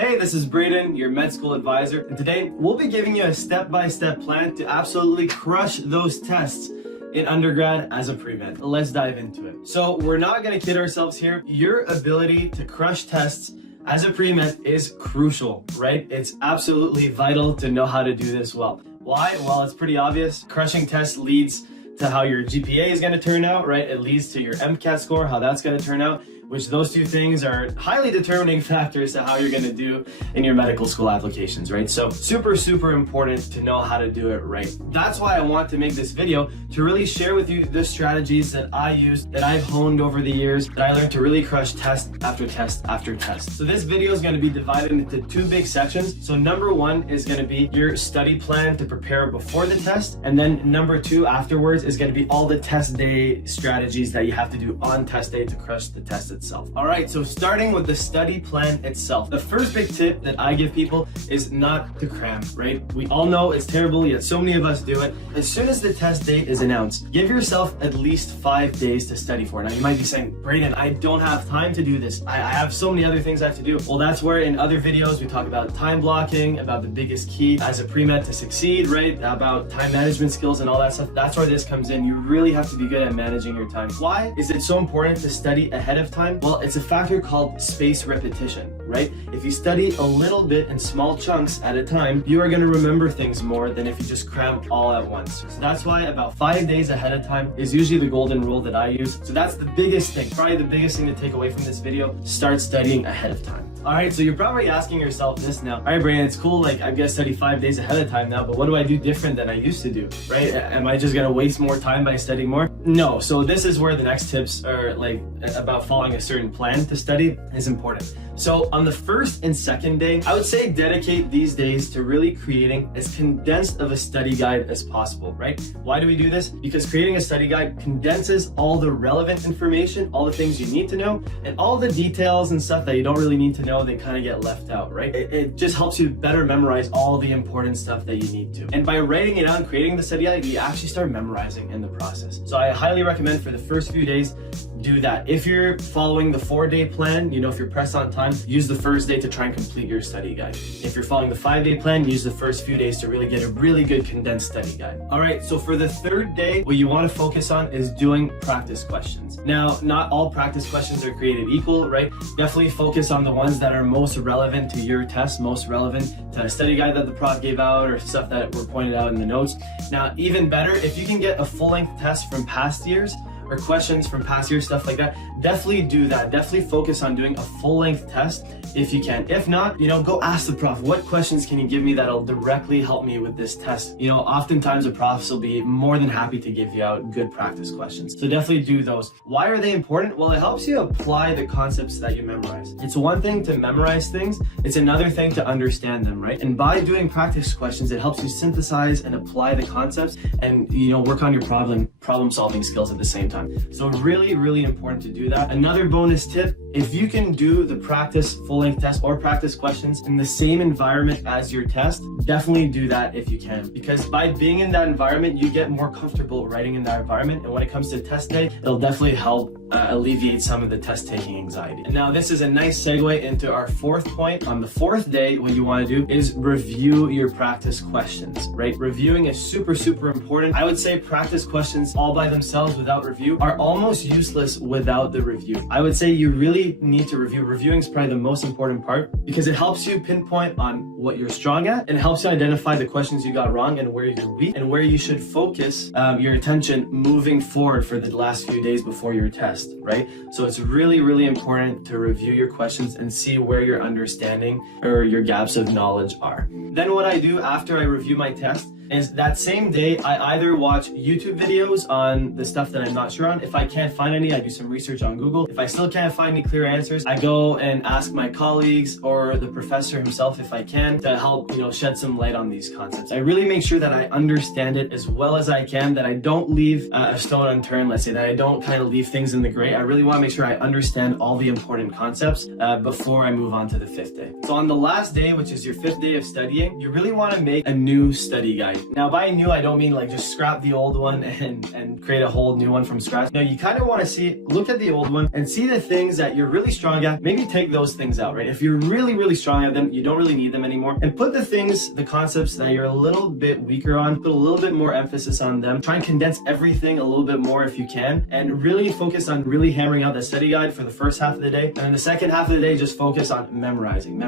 Hey, this is Braden, your med school advisor, and today we'll be giving you a step-by-step plan to absolutely crush those tests in undergrad as a pre-med. Let's dive into it. So we're not gonna kid ourselves here. Your ability to crush tests as a pre-med is crucial, right? It's absolutely vital to know how to do this well. Why? Well, it's pretty obvious. Crushing tests leads to how your GPA is gonna turn out, right? It leads to your MCAT score, how that's gonna turn out, which those two things are highly determining factors to how you're gonna do in your medical school applications, right? So super important to know how to do it right. That's why I want to make this video, to really share with you the strategies that I use, that I've honed over the years, that I learned to really crush test after test after test. So this video is gonna be divided into two big sections. So number one is gonna be your study plan to prepare before the test. And then number two afterwards is gonna be all the test day strategies that you have to do on test day to crush the test itself. All right, so starting with the study plan itself. The first big tip that I give people is not to cram, right? We all know it's terrible, yet so many of us do it. As soon as the test date is announced, give yourself at least 5 days to study for. Now you might be saying, Braden, I don't have time to do this. I have so many other things I have to do. Well, that's where in other videos we talk about time blocking, about the biggest key as a pre-med to succeed, right? About time management skills and all that stuff. That's where this comes in. You really have to be good at managing your time. Why is it so important to study ahead of time? Well, it's a factor called space repetition, right? If you study a little bit in small chunks at a time, you are going to remember things more than if you just cram all at once. So that's why about 5 days ahead of time is usually the golden rule that I use. So that's the biggest thing, probably the biggest thing to take away from this video. Start studying ahead of time. All right, so you're probably asking yourself this now. All right, Brandon, it's cool. Like, I've got to study 5 days ahead of time now, but what do I do different than I used to do, right? Am I just going to waste more time by studying more? No. So this is where the next tips are, like, about following a certain plan to study is important. So on the first and second day, I would say dedicate these days to really creating as condensed of a study guide as possible, right? Why do we do this? Because creating a study guide condenses all the relevant information, all the things you need to know, and all the details and stuff that you don't really need to know, they kind of get left out, right? It just helps you better memorize all the important stuff that you need to. And by writing it out and creating the study guide, you actually start memorizing in the process. So I highly recommend for the first few days, do that. If you're following the 4-day plan, you know, if you're pressed on time, use the first day to try and complete your study guide. If you're following the 5-day plan, use the first few days to really get a really good condensed study guide. All right, so for the third day, what you want to focus on is doing practice questions. Now, not all practice questions are created equal, right? Definitely focus on the ones that are most relevant to your test, most relevant to a study guide that the prof gave out or stuff that were pointed out in the notes. Now, even better, if you can get a full-length test from past years, or questions from past years, stuff like that, definitely do that. Definitely focus on doing a full-length test if you can. If not, you know, go ask the prof, what questions can you give me that'll directly help me with this test? You know, oftentimes the profs will be more than happy to give you out good practice questions. So definitely do those. Why are they important? Well, it helps you apply the concepts that you memorize. It's one thing to memorize things, it's another thing to understand them, right? And by doing practice questions, it helps you synthesize and apply the concepts and, you know, work on your problem solving skills at the same time. So really important to do that. Another bonus tip, if you can do the practice full-length test or practice questions in the same environment as your test, definitely do that if you can. Because by being in that environment, you get more comfortable writing in that environment. And when it comes to test day, it'll definitely help alleviate some of the test-taking anxiety. And now this is a nice segue into our fourth point. On the fourth day, what you want to do is review your practice questions, right? Reviewing is super important. I would say practice questions all by themselves without review are almost useless without the review. I would say you really need to review. Reviewing is probably the most important part because it helps you pinpoint on what you're strong at and helps you identify the questions you got wrong and where you're weak and where you should focus your attention moving forward for the last few days before your test, right? So it's really important to review your questions and see where your understanding or your gaps of knowledge are. Then what I do after I review my test is that same day, I either watch YouTube videos on the stuff that I'm not sure on. If I can't find any, I do some research on Google. If I still can't find any clear answers, I go and ask my colleagues or the professor himself if I can to help, you know, shed some light on these concepts. I really make sure that I understand it as well as I can, that I don't leave a stone unturned, let's say, that I don't kind of leave things in the gray. I really want to make sure I understand all the important concepts before I move on to the 5th day. So on the last day, which is your 5th day of studying, you really want to make a new study guide. right? Now by new, I don't mean like just scrap the old one and create a whole new one from scratch. No, you kind of want to look at the old one and see the things that you're really strong at. Maybe take those things out, right? If you're really, really strong at them, you don't really need them anymore. And put the concepts that you're a little bit weaker on, put a little bit more emphasis on them. Try and condense everything a little bit more if you can, and really focus on really hammering out the study guide for the first half of the day. And then the second half of the day, just focus on memorizing.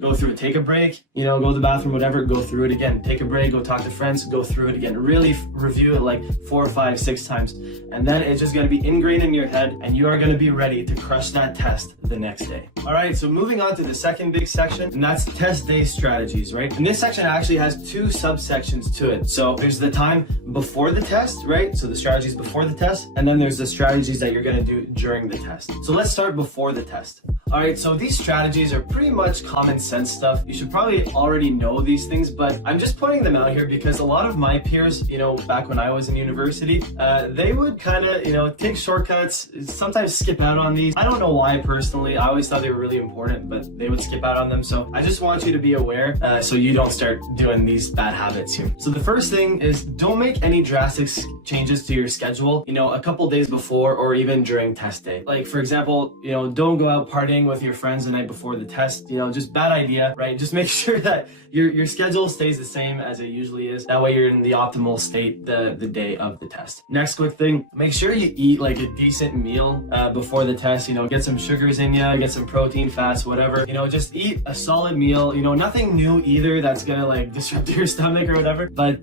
Go through it, take a break, go to the bathroom, whatever, go through it again. Take a break, go talk to friends, go through it again. Really review it like 4, 5, 6 times. And then it's just gonna be ingrained in your head, and you are gonna be ready to crush that test the next day. All right, so moving on to the second big section, and that's test day strategies, right? And this section actually has 2 subsections to it. So there's the time before the test, right? So the strategies before the test, and then there's the strategies that you're gonna do during the test. So let's start before the test. All right, so these strategies are pretty much common sense stuff. You should probably already know these things, but I'm just pointing them out here because a lot of my peers, back when I was in university, they would kind of, take shortcuts, sometimes skip out on these. I don't know why personally. I always thought they were really important, but they would skip out on them. So I just want you to be aware so you don't start doing these bad habits here. So the first thing is don't make any drastic changes to your schedule, a couple days before or even during test day. Like for example, don't go out partying with your friends the night before the test, just bad idea, right? Just make sure that your schedule stays the same as it usually is. That way you're in the optimal state the day of the test. Next quick thing, make sure you eat like a decent meal before the test, get some sugars in you, get some protein, fats, whatever, just eat a solid meal, nothing new either that's gonna like disrupt your stomach or whatever, but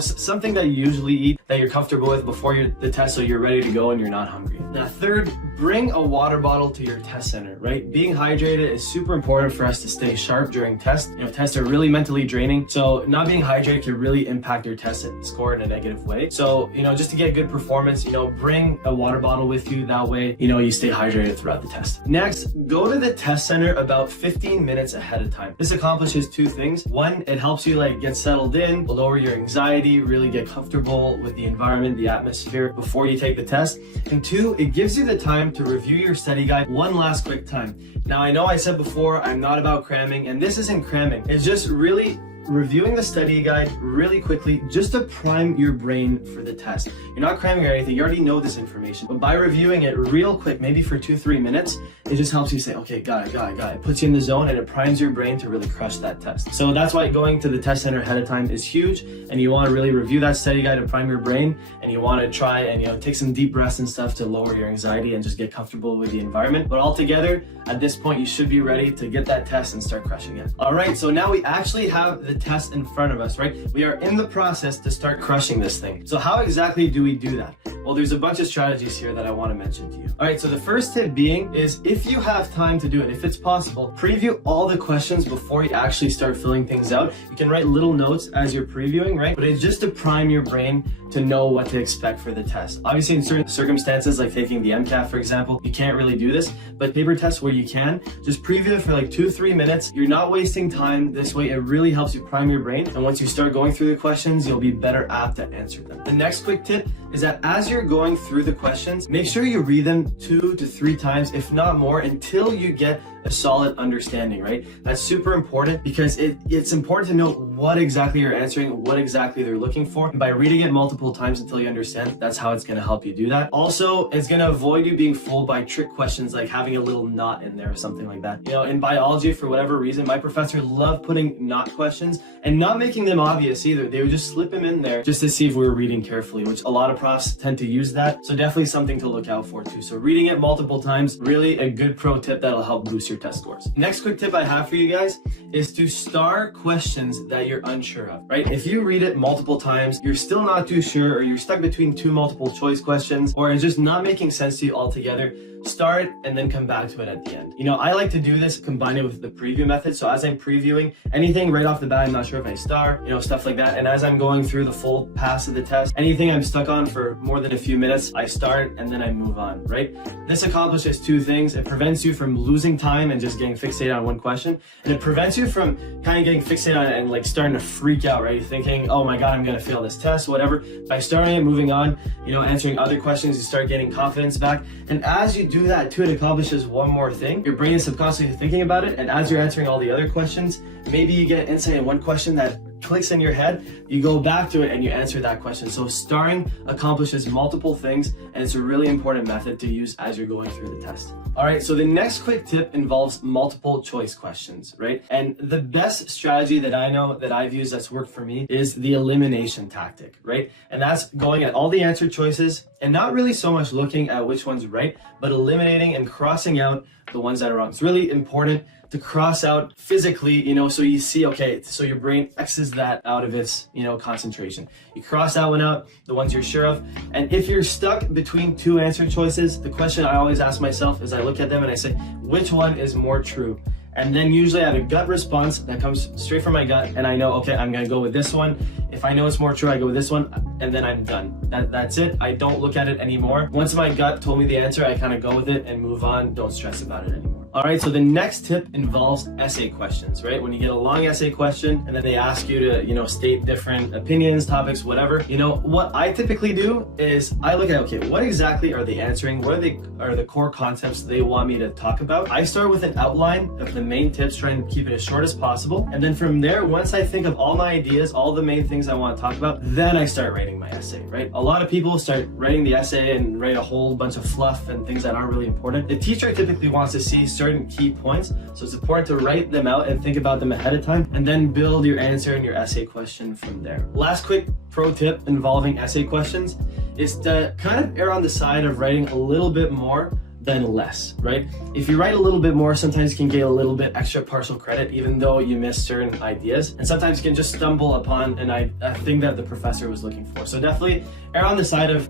something that you usually eat that you're comfortable with before the test so you're ready to go and you're not hungry. Now third, bring a water bottle to your test center, right? Being hydrated is super important for us to stay sharp during tests. Tests are really mentally draining, so not being hydrated can really impact your test score in a negative way. So, just to get good performance, bring a water bottle with you. That way, you stay hydrated throughout the test. Next, go to the test center about 15 minutes ahead of time. This accomplishes 2 things. One, it helps you get settled in, lower your anxiety, really get comfortable with the environment, the atmosphere before you take the test. And 2, it gives you the time to review your study guide one last quick time. Now, I know I said before, I'm not about cramming, and this isn't cramming. It's just really reviewing the study guide really quickly just to prime your brain for the test. You're not cramming or anything, you already know this information, but by reviewing it real quick, maybe for 2-3 minutes, it just helps you say, okay, got it. It puts you in the zone and it primes your brain to really crush that test. So that's why going to the test center ahead of time is huge, and you want to really review that study guide to prime your brain, and you want to try and take some deep breaths and stuff to lower your anxiety and just get comfortable with the environment. But altogether, at this point, you should be ready to get that test and start crushing it. All right, so now we actually have the test in front of us, right? We are in the process to start crushing this thing. So how exactly do we do that? Well, there's a bunch of strategies here that I want to mention to you. All right, so the first tip being is if you have time to do it, if it's possible, preview all the questions before you actually start filling things out. You can write little notes as you're previewing, right? But it's just to prime your brain to know what to expect for the test. Obviously, in certain circumstances, like taking the MCAT, for example, you can't really do this, but paper tests where you can, just preview it for 2-3 minutes. You're not wasting time. This way, it really helps you prime your brain. And once you start going through the questions, you'll be better apt to answer them. The next quick tip is that as you're going through the questions, make sure you read them 2 to 3 times, if not more, until you get a solid understanding, right? That's super important because it's important to know what exactly you're answering, what exactly they're looking for. And by reading it multiple times until you understand, that's how it's going to help you do that. Also, it's going to avoid you being fooled by trick questions like having a little knot in there or something like that. In biology, for whatever reason, my professor loved putting knot questions and not making them obvious either. They would just slip them in there just to see if we were reading carefully, which a lot of profs tend to use that. So definitely something to look out for too. So reading it multiple times, really a good pro tip that'll help boost your test scores. Next quick tip I have for you guys is to star questions that you're unsure of, right? If you read it multiple times, you're still not too sure, or you're stuck between 2 multiple choice questions, or it's just not making sense to you altogether, star it and then come back to it at the end. I like to do this, combine it with the preview method. So as I'm previewing anything right off the bat, I'm not sure if I star, stuff like that. And as I'm going through the full pass of the test, anything I'm stuck on for more than a few minutes, I start and then I move on, right? This accomplishes 2 things. It prevents you from losing time and just getting fixated on one question. And it prevents you from kind of getting fixated on it and starting to freak out, right? You're thinking, oh my God, I'm going to fail this test, whatever. By starting it, moving on, answering other questions, you start getting confidence back. And as you do that too, it accomplishes one more thing. Your brain is subconsciously thinking about it, and as you're answering all the other questions, maybe you get insight in one question that clicks in your head, you go back to it and you answer that question. So starring accomplishes multiple things, and it's a really important method to use as you're going through the test. All right, so the next quick tip involves multiple choice questions, right? And the best strategy that I know that I've used that's worked for me is the elimination tactic, right? And that's going at all the answer choices and not really so much looking at which one's right, but eliminating and crossing out the ones that are wrong. It's really important to cross out physically, so you see, okay, so your brain X's that out of its, concentration. You cross that one out, the ones you're sure of. And if you're stuck between two answer choices, the question I always ask myself is I look at them and I say, which one is more true? And then usually I have a gut response that comes straight from my gut, and I know, okay, I'm gonna go with this one. If I know it's more true, I go with this one, and then I'm done. That's it. I don't look at it anymore. Once my gut told me the answer, I kind of go with it and move on. Don't stress about it anymore. All right, so the next tip involves essay questions, right? When you get a long essay question and then they ask you to, state different opinions, topics, whatever, what I typically do is I look at, okay, what exactly are they answering? What are the core concepts they want me to talk about? I start with an outline of the main tips, trying to keep it as short as possible. And then from there, once I think of all my ideas, all the main things I want to talk about, then I start writing my essay, right? A lot of people start writing the essay and write a whole bunch of fluff and things that aren't really important. The teacher typically wants to see certain key points, so it's important to write them out and think about them ahead of time, and then build your answer and your essay question from there. Last quick pro tip involving essay questions is to kind of err on the side of writing a little bit more than less, right? If you write a little bit more, sometimes you can get a little bit extra partial credit even though you missed certain ideas, and sometimes you can just stumble upon a thing that the professor was looking for. So definitely err on the side of,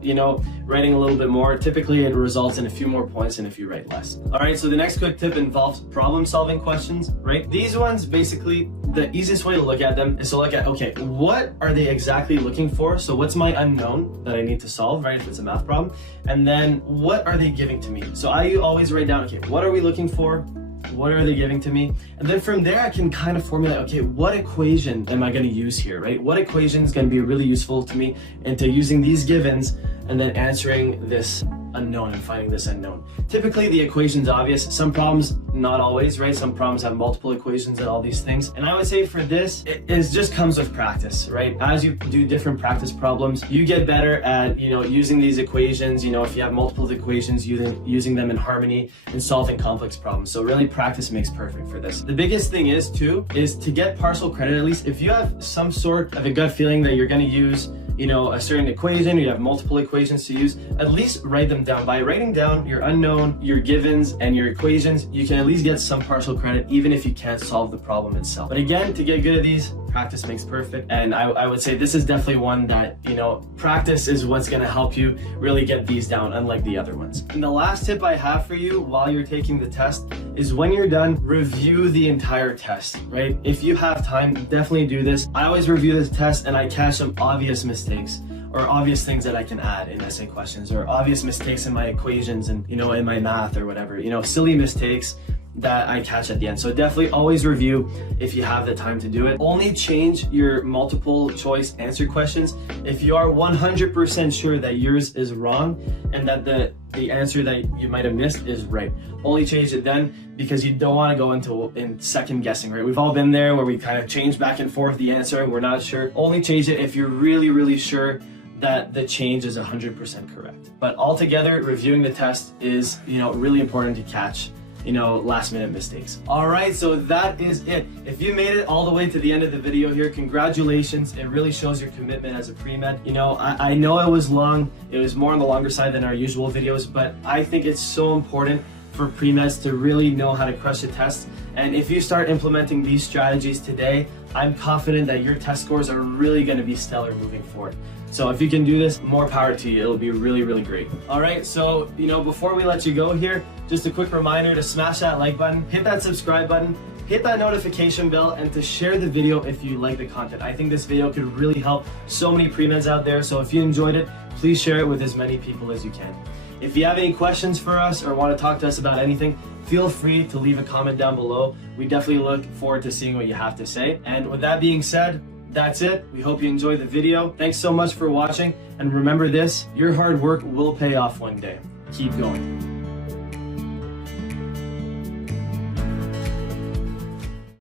writing a little bit more. Typically it results in a few more points than if you write less. All right, so the next quick tip involves problem solving questions, right? These ones, basically, the easiest way to look at them is to look at, okay, what are they exactly looking for? So what's my unknown that I need to solve, right? If it's a math problem, and then what are they giving to me? So I always write down, okay, what are we looking for? What are they giving to me? And then from there, I can kind of formulate, okay, what equation am I going to use here, right? What equation is going to be really useful to me into using these givens and then answering this unknown and finding this unknown. Typically the equation's obvious. Some problems, not always, right? Some problems have multiple equations and all these things. And I would say for this, it just comes with practice, right? As you do different practice problems, you get better at, using these equations, if you have multiple equations, using them in harmony and solving complex problems. So really practice makes perfect for this. The biggest thing is to get partial credit, at least if you have some sort of a gut feeling that you're going to use a certain equation, you have multiple equations to use, at least write them down. By writing down your unknown, your givens, and your equations, you can at least get some partial credit, even if you can't solve the problem itself. But again, to get good at these, practice makes perfect. And I would say this is definitely one that, practice is what's going to help you really get these down, unlike the other ones. And the last tip I have for you while you're taking the test is when you're done, review the entire test, right? If you have time, definitely do this. I always review this test and I catch some obvious mistakes or obvious things that I can add in essay questions, or obvious mistakes in my equations and, in my math or whatever, silly mistakes that I catch at the end. So definitely always review if you have the time to do it. Only change your multiple choice answer questions if you are 100% sure that yours is wrong and that the answer that you might have missed is right. Only change it then, because you don't want to go in second guessing, right? We've all been there where we kind of change back and forth the answer and we're not sure. Only change it if you're really, really sure that the change is 100% correct. But altogether, reviewing the test is, really important to catch last minute mistakes. All right, so that is it. If you made it all the way to the end of the video here, congratulations. It really shows your commitment as a pre-med. I know it was long. It was more on the longer side than our usual videos, but I think it's so important for pre-meds to really know how to crush a test. And if you start implementing these strategies today, I'm confident that your test scores are really going to be stellar moving forward. So if you can do this, more power to you. It'll be really, really great. All right, so, before we let you go here, just a quick reminder to smash that like button, hit that subscribe button, hit that notification bell, and to share the video if you like the content. I think this video could really help so many pre-meds out there. So if you enjoyed it, please share it with as many people as you can. If you have any questions for us or want to talk to us about anything, feel free to leave a comment down below. We definitely look forward to seeing what you have to say. And with that being said, that's it. We hope you enjoyed the video. Thanks so much for watching. And remember this, your hard work will pay off one day. Keep going.